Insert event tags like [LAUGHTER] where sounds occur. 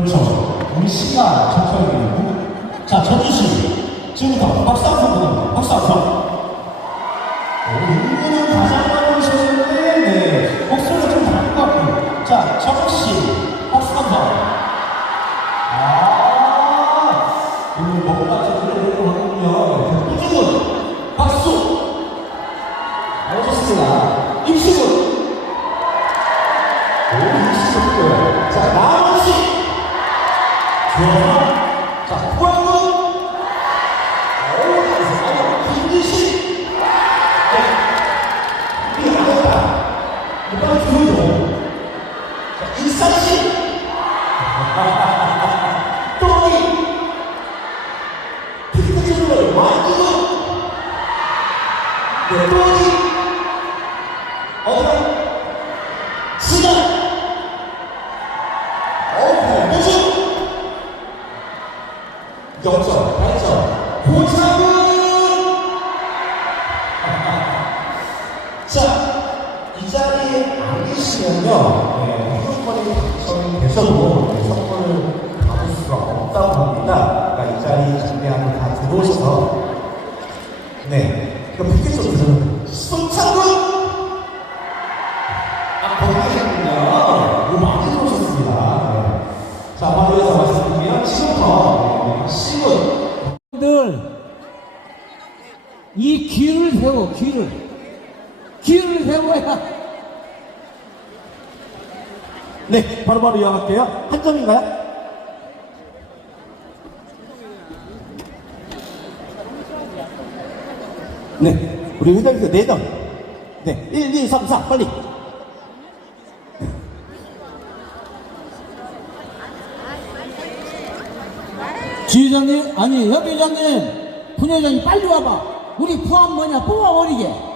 그렇죠. 씨가 전철이고. 자, 전주 씨. 지금부터 박수 한번 부탁드립니다. 박수 한 번. 오, 인구는 가장 많이 오셨는데, 네. 목소리가 좀 다른 것 같고. 자, 정우 씨. 박수 한 번. 아, 오늘 좀 노래를 하군요. 박수. 아, 좋습니다. 임시 영점, 발점, 고창은. [LAUGHS] 자, 이 자리에 안 계시면요, 네, 휴대폰이 당첨이 되셔도 들어오셔서, 네, 이거 피켓도 들은 손창군! 아, 거기 계셨군요. 네, 많이 들어오셨습니다. 네. 자, 바로 이어서 말씀드리면, 지금부터, 네, 신문, 들, 이 귀를 세워, 귀를. 귀를 세워야. 네, 바로바로 이어갈게요. 한 점인가요? 네, 우리 회장님께서 네 점. 네, 1, 2, 3, 4, 빨리. 지회장님, 아니, 협의장님, 분회장님 빨리 와봐. 우리 포함 뭐냐, 뽑아버리게.